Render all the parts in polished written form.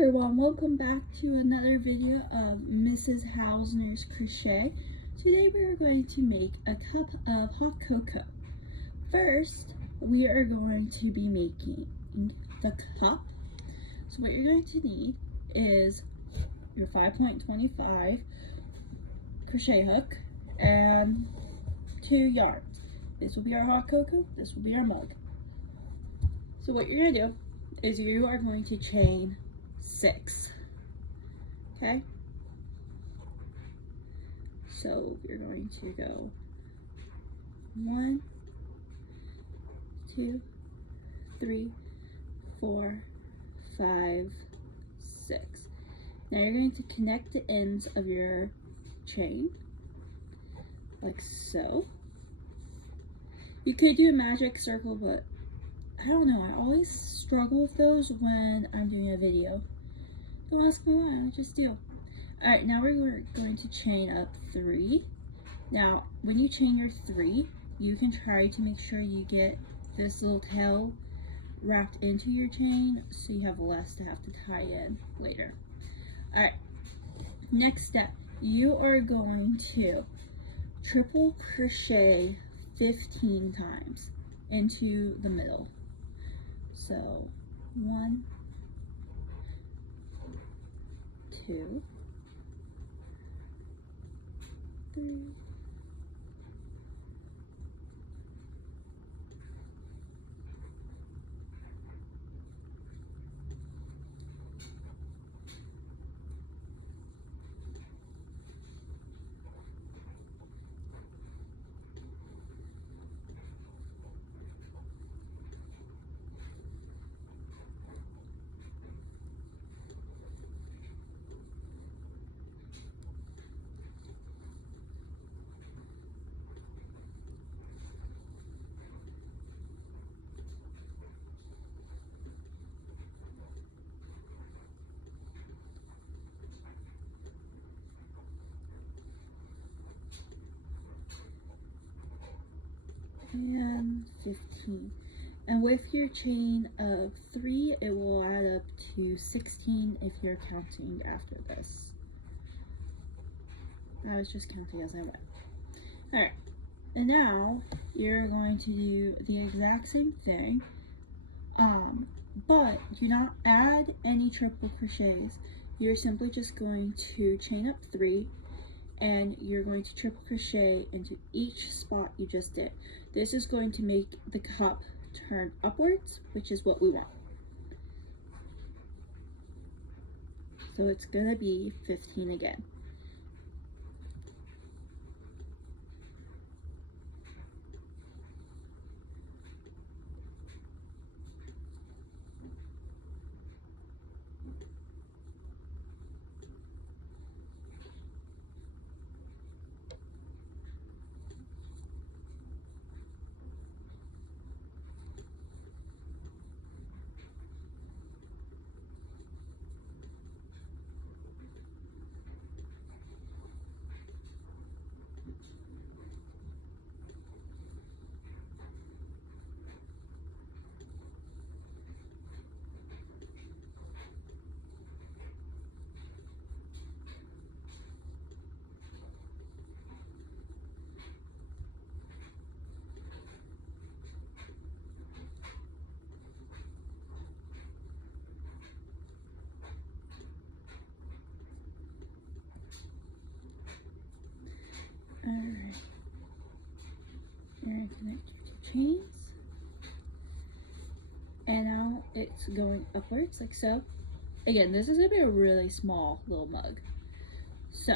everyone, welcome back to another video of Mrs. Hausner's crochet. Today we are going to make a cup of hot cocoa. First, we are going to be making the cup. So what you're going to need is your 5.25 crochet hook and 2 yarns. This will be our hot cocoa, this will be our mug. So what you're going to do is you are going to chain 6. Okay, so you're going to go 1, 2, 3, 4, 5, 6. Now you're going to connect the ends of your chain like so. You could do a magic circle, but I don't know, I always struggle with those when I'm doing a video. Don't ask me why, I just do. Alright, now we're going to chain up 3. Now, when you chain your 3, you can try to make sure you get this little tail wrapped into your chain so you have less to have to tie in later. Alright, next step, you are going to triple crochet 15 times into the middle. So 1, 2, 3, and 15. And with your chain of 3, it will add up to 16 if you're counting after this. I was just counting as I went. Alright, and now you're going to do the exact same thing, but do not add any triple crochets. You're simply just going to chain up 3, and you're going to triple crochet into each spot you just did. This is going to make the cup turn upwards, which is what we want. So it's gonna be 15 again. Alright, you're going to connect your 2 chains, and now it's going upwards like so. Again, this is going to be a really small little mug. So,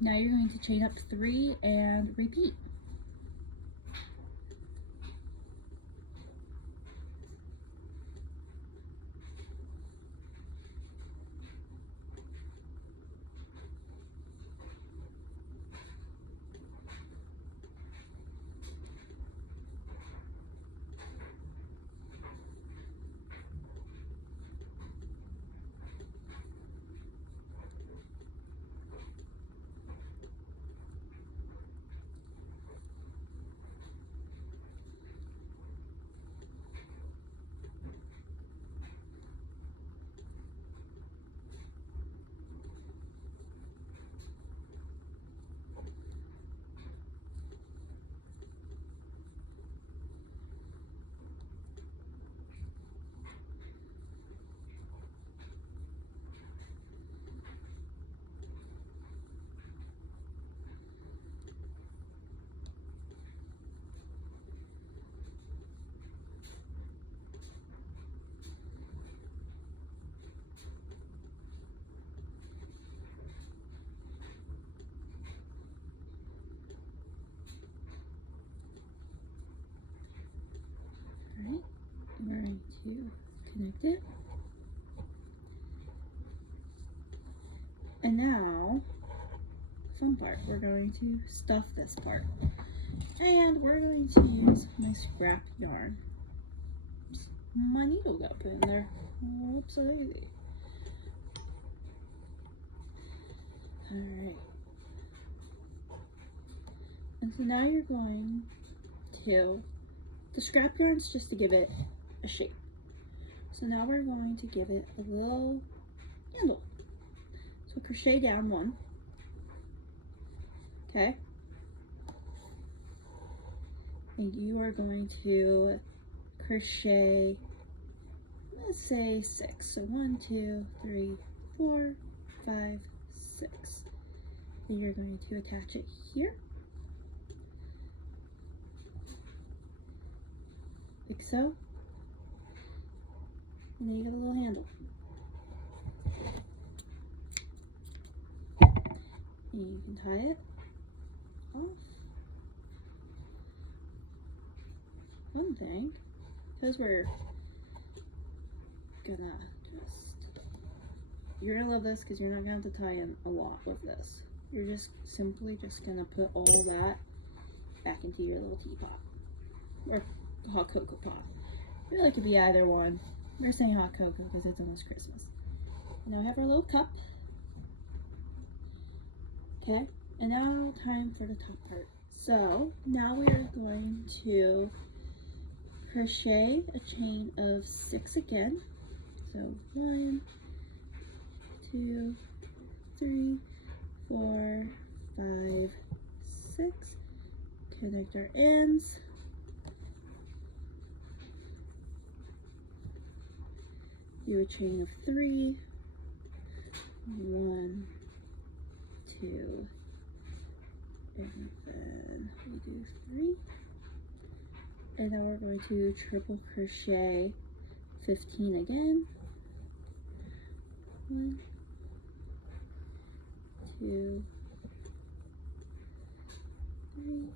now you're going to chain up 3 and repeat. connect it. And now, fun part, we're going to stuff this part. And we're going to use my scrap yarn. Oops, my needle got put in there. Whoopsie. Alright. And so now you're going to, the scrap yarn's just to give it a shape. So now we're going to give it a little handle. So crochet down one. Okay. And you are going to crochet, let's say 6. So 1, 2, 3, 4, 5, 6. Then you're going to attach it here. Like so. And then you have a little handle. And you can tie it off. One thing, because we're gonna you're gonna love this because you're not gonna have to tie in a lot with this. You're just simply gonna put all that back into your little teapot or hot cocoa pot. Really could be either one. We're saying hot cocoa because it's almost Christmas. Now we have our little cup. Okay, and now time for the top part. So now we are going to crochet a chain of 6 again. So 1, 2, 3, 4, 5, 6. Connect our ends. Do a chain of 3. 1, 2, and then we do 3. And then we're going to triple crochet 15 again. 1, 2, 3,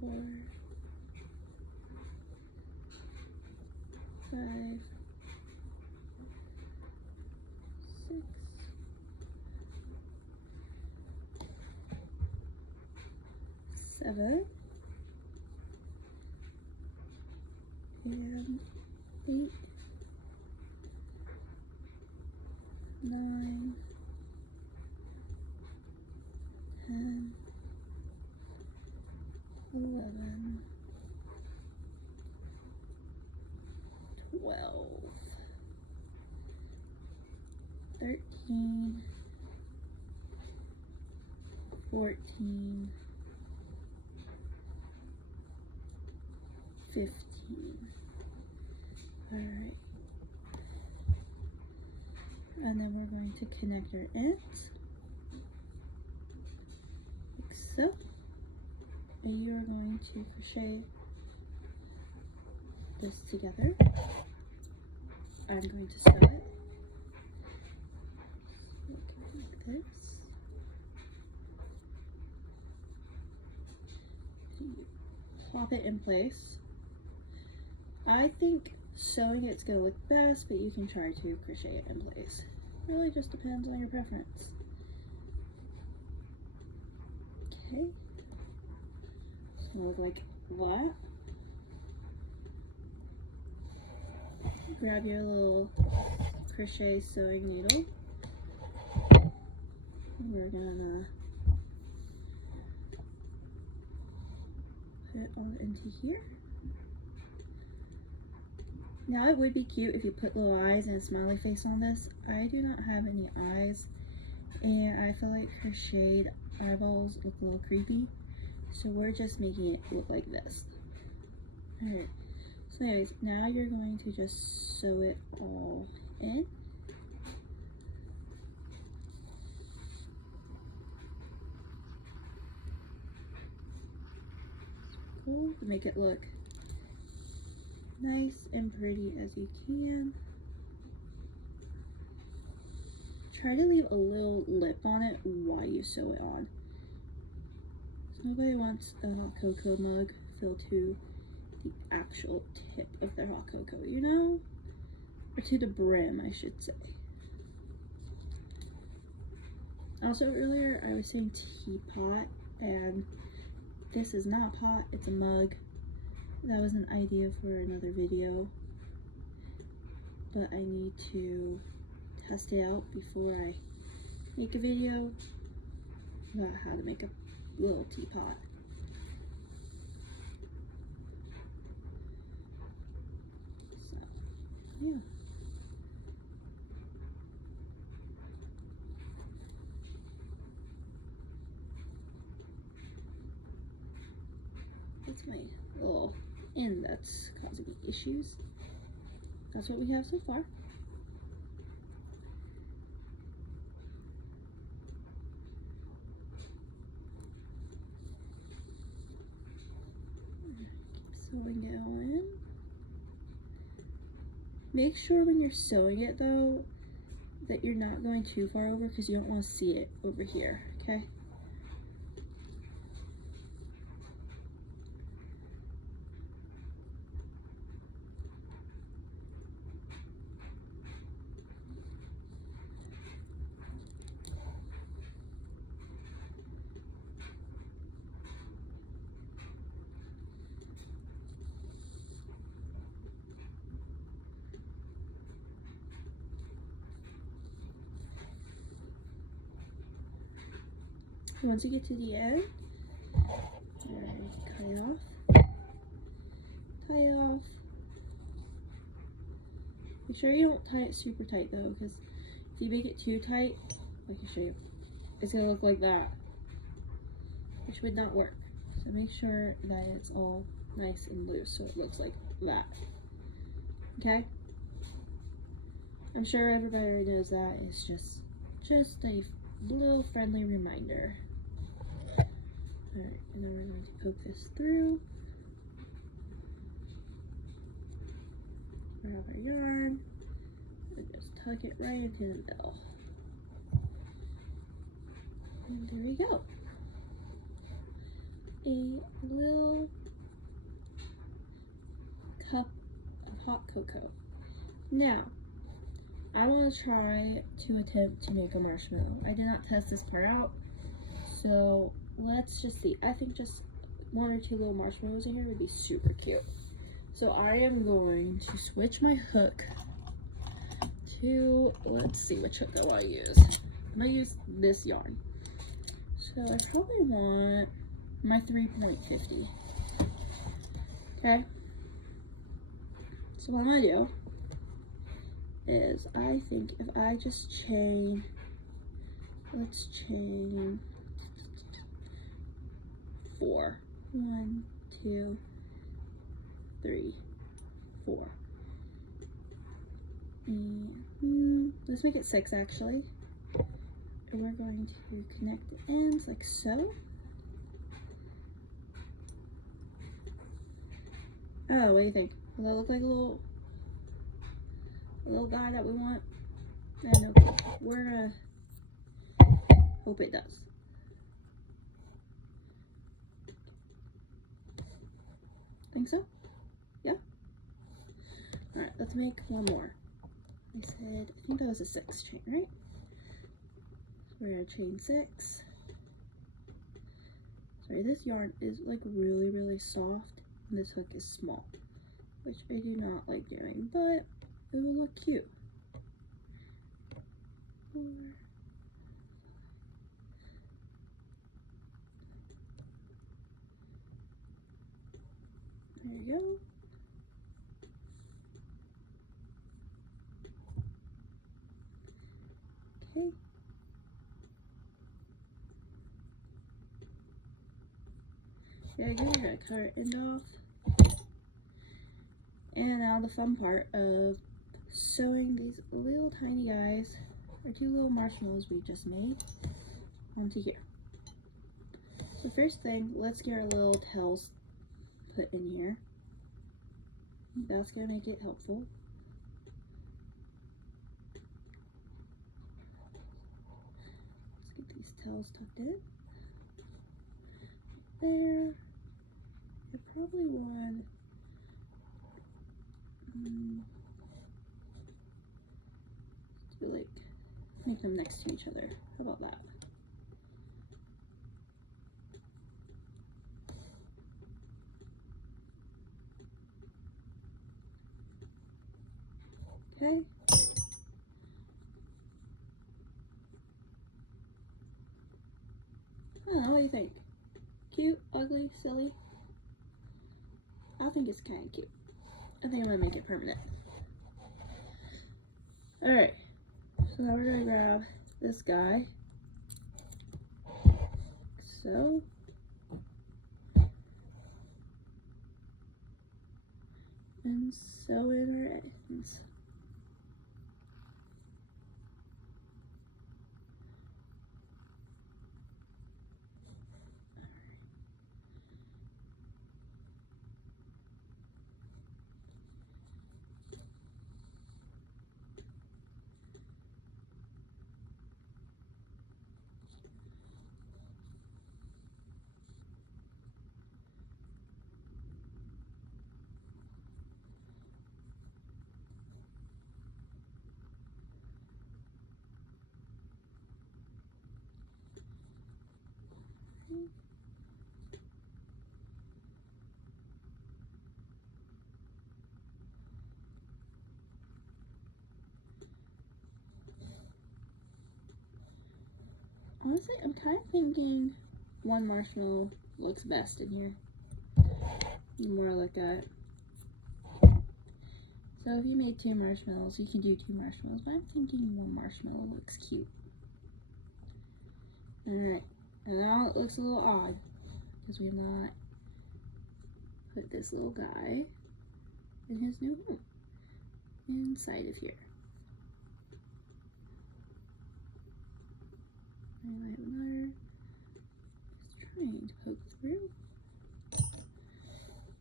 4, 5, 6, 7, and 8, 9, 10, 11, 12, 13, 14, 15. Alright. And then we're going to connect our ends. Like so. And you are going to crochet this together. I'm going to sew it. Like this. Plop it in place. I think sewing it's going to look best, but you can try to crochet it in place. It really just depends on your preference. Okay. So it'll look like that. Grab your little crochet sewing needle. We're gonna put it all into here. Now it would be cute if you put little eyes and a smiley face on this. I do not have any eyes, and I feel like crocheted eyeballs look a little creepy, so we're just making it look like this. Alright, so anyways, now you're going to just sew it all in. Cool, to make it look nice and pretty as you can. Try to leave a little lip on it while you sew it on. So nobody wants a hot cocoa mug filled to the actual tip of their hot cocoa, you know? Or to the brim, I should say. Also, earlier I was saying teapot, and this is not a pot, it's a mug. That was an idea for another video, but I need to test it out before I make a video about how to make a little teapot. So, yeah. That's my little end that's causing me issues. That's what we have so far. Keep sewing going. Make sure when you're sewing it though that you're not going too far over, because you don't want to see it over here, okay? Once you get to the end, cut it off, tie it off. Make sure you don't tie it super tight though, because if you make it too tight, I can show you, it's gonna look like that, which would not work. So make sure that it's all nice and loose so it looks like that, okay? I'm sure everybody already knows that. It's just a little friendly reminder. Alright, and then we're going to poke this through. Grab our yarn and just tuck it right into the middle. And there we go. A little cup of hot cocoa. Now, I want to try to attempt to make a marshmallow. I did not test this part out, so let's just see. I think just 1 or 2 little marshmallows in here would be super cute. So I am going to switch my hook to, let's see which hook I want to use. I'm going to use this yarn. So I probably want my 3.50. Okay. So what I'm going to do is, I think if I just chain, let's chain 4. 1, 2, 3, 4. And let's make it 6 actually. And we're going to connect the ends like so. Oh, what do you think? Does that look like a little guy that we want? I don't know. We're gonna hope it does. Think so? Yeah? Alright, let's make one more. I think that was a 6 chain, right? So we're gonna chain 6. Sorry, this yarn is like really, really soft, and this hook is small, which I do not like doing, but it will look cute. 4. There you go. Okay. There you go, we're gonna cut our end off. And now the fun part of sewing these little tiny guys, or 2 little marshmallows we just made, onto here. So first thing, let's get our little tails put in here. That's gonna make it helpful. Let's get these tails tucked in. There. I probably want Do like make them next to each other. How about that? Okay. I don't know, what do you think? Cute, ugly, silly? I think it's kind of cute. I think I'm gonna make it permanent. Alright, so now we're gonna grab this guy. So. And sew in our ends. Honestly, I'm kind of thinking one marshmallow looks best in here. The more I look at it. So if you made 2 marshmallows, you can do 2 marshmallows, but I'm thinking one marshmallow looks cute. Alright, and now it looks a little odd because we have not put this little guy in his new home inside of here. And I have another just trying to poke through.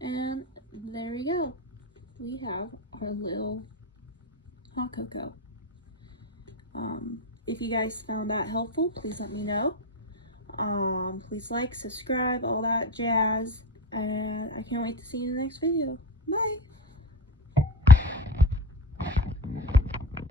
And there we go. We have our little hot cocoa. If you guys found that helpful, please let me know. Please like, subscribe, all that jazz. And I can't wait to see you in the next video. Bye!